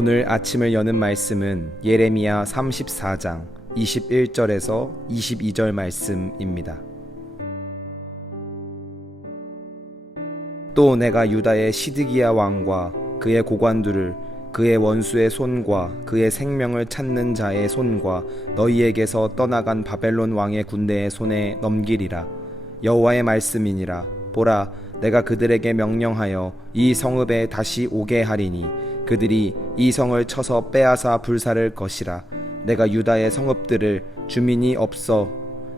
오늘 아침을 여는 말씀은 예레미야 34장 21절에서 22절 말씀입니다. 또 내가 유다의 시드기야 왕과 그의 고관들을 그의 원수의 손과 그의 생명을 찾는 자의 손과 너희에게서 떠나간 바벨론 왕의 군대의 손에 넘기리라. 여호와의 말씀이니라. 보라, 내가 그들에게 명령하여 이 성읍에 다시 오게 하리니 그들이 이 성을 쳐서 빼앗아 불사를 것이라. 내가 유다의 성읍들을 주민이 없어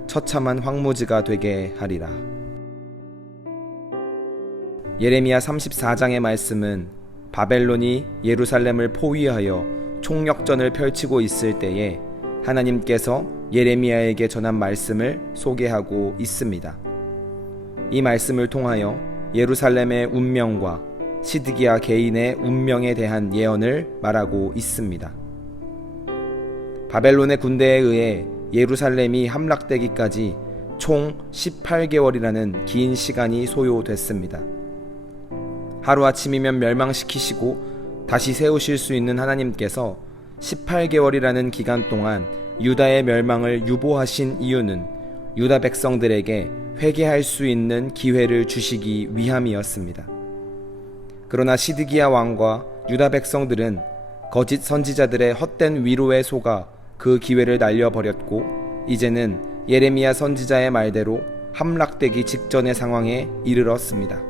처참한 황무지가 되게 하리라. 예레미야 34장의 말씀은 바벨론이 예루살렘을 포위하여 총력전을 펼치고 있을 때에 하나님께서 예레미야에게 전한 말씀을 소개하고 있습니다. 이 말씀을 통하여 예루살렘의 운명과 시드기야 개인의 운명에 대한 예언을 말하고 있습니다. 바벨론의 군대에 의해 예루살렘이 함락되기까지 총 18개월이라는 긴 시간이 소요됐습니다. 하루아침이면 멸망시키시고 다시 세우실 수 있는 하나님께서 18개월이라는 기간 동안 유다의 멸망을 유보하신 이유는 유다 백성들에게 회개할 수 있는 기회를 주시기 위함이었습니다. 그러나 시드기야 왕과 유다 백성들은 거짓 선지자들의 헛된 위로에 속아 그 기회를 날려버렸고 이제는 예레미야 선지자의 말대로 함락되기 직전의 상황에 이르렀습니다.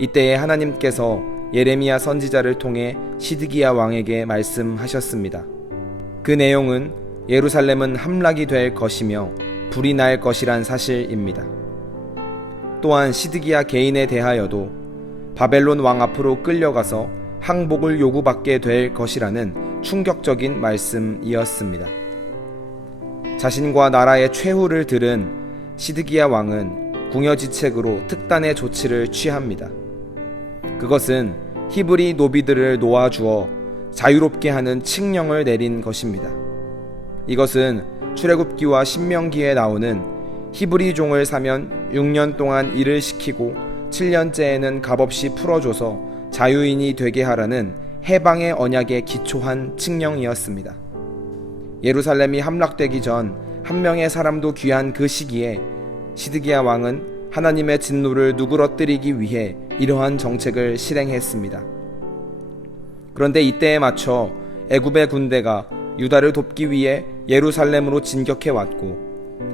이때에 하나님께서 예레미야 선지자를 통해 시드기야 왕에게 말씀하셨습니다. 그 내용은 예루살렘은 함락이 될 것이며 불이 날 것이란 사실입니다. 또한 시드기야 개인에 대하여도 바벨론 왕 앞으로 끌려가서 항복을 요구받게 될 것이라는 충격적인 말씀이었습니다. 자신과 나라의 최후를 들은 시드기야 왕은 궁여지책으로 특단의 조치를 취합니다. 그것은 히브리 노비들을 놓아주어 자유롭게 하는 칙령을 내린 것입니다. 이것은 출애굽기와 신명기에 나오는 히브리 종을 사면 6년 동안 일을 시키고 7년째에는 값없이 풀어줘서 자유인이 되게 하라는 해방의 언약에 기초한 칙령이었습니다. 예루살렘이 함락되기 전 한 명의 사람도 귀한 그 시기에 시드기야 왕은 하나님의 진노를 누그러뜨리기 위해 이러한 정책을 실행했습니다. 그런데 이때에 맞춰 애굽의 군대가 유다를 돕기 위해 예루살렘으로 진격해 왔고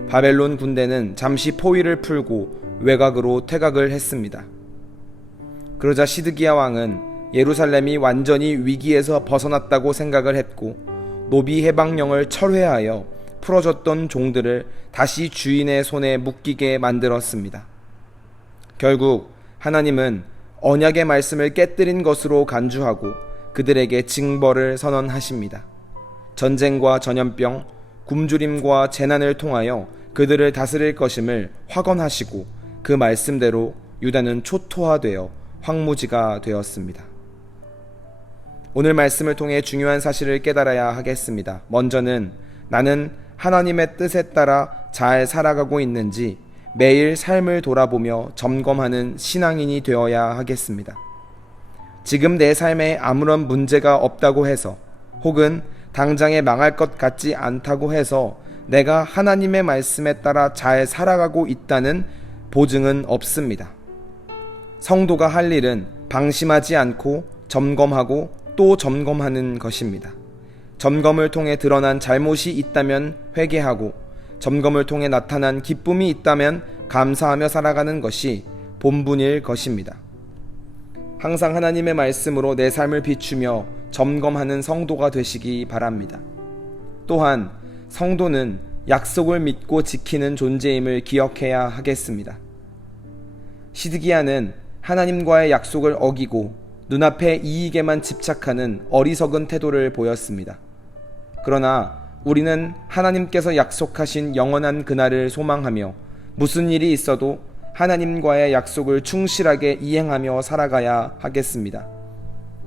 바벨론 군대는 잠시 포위를 풀고 외곽으로 퇴각을 했습니다. 그러자 시드기야 왕은 예루살렘이 완전히 위기에서 벗어났다고 생각을 했고 노비 해방령을 철회하여 풀어줬던 종들을 다시 주인의 손에 묶이게 만들었습니다. 결국 하나님은 언약의 말씀을 깨뜨린 것으로 간주하고 그들에게 징벌을 선언하십니다. 전쟁과 전염병, 굶주림과 재난을 통하여 그들을 다스릴 것임을 확언하시고 그 말씀대로 유다는 초토화되어 황무지가 되었습니다. 오늘 말씀을 통해 중요한 사실을 깨달아야 하겠습니다. 먼저는 나는 하나님의 뜻에 따라 잘 살아가고 있는지 매일 삶을 돌아보며 점검하는 신앙인이 되어야 하겠습니다. 지금 내 삶에 아무런 문제가 없다고 해서 혹은 당장에 망할 것 같지 않다고 해서 내가 하나님의 말씀에 따라 잘 살아가고 있다는 보증은 없습니다. 성도가 할 일은 방심하지 않고 점검하고 또 점검하는 것입니다. 점검을 통해 드러난 잘못이 있다면 회개하고 점검을 통해 나타난 기쁨이 있다면 감사하며 살아가는 것이 본분일 것입니다. 항상 하나님의 말씀으로 내 삶을 비추며 점검하는 성도가 되시기 바랍니다. 또한 성도는 약속을 믿고 지키는 존재임을 기억해야 하겠습니다. 시드기야는 하나님과의 약속을 어기고 눈앞의 이익에만 집착하는 어리석은 태도를 보였습니다. 그러나 우리는 하나님께서 약속하신 영원한 그날을 소망하며 무슨 일이 있어도 하나님과의 약속을 충실하게 이행하며 살아가야 하겠습니다.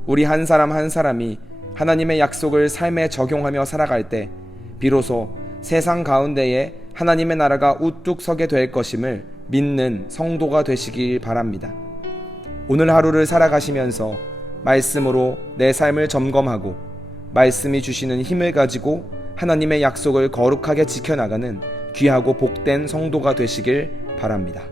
우리 한 사람 한 사람이 하나님의 약속을 삶에 적용하며 살아갈 때 비로소 세상 가운데에 하나님의 나라가 우뚝 서게 될 것임을 믿는 성도가 되시길 바랍니다. 오늘 하루를 살아가시면서 말씀으로 내 삶을 점검하고 말씀이 주시는 힘을 가지고 하나님의 약속을 거룩하게 지켜나가는 귀하고 복된 성도가 되시길 바랍니다.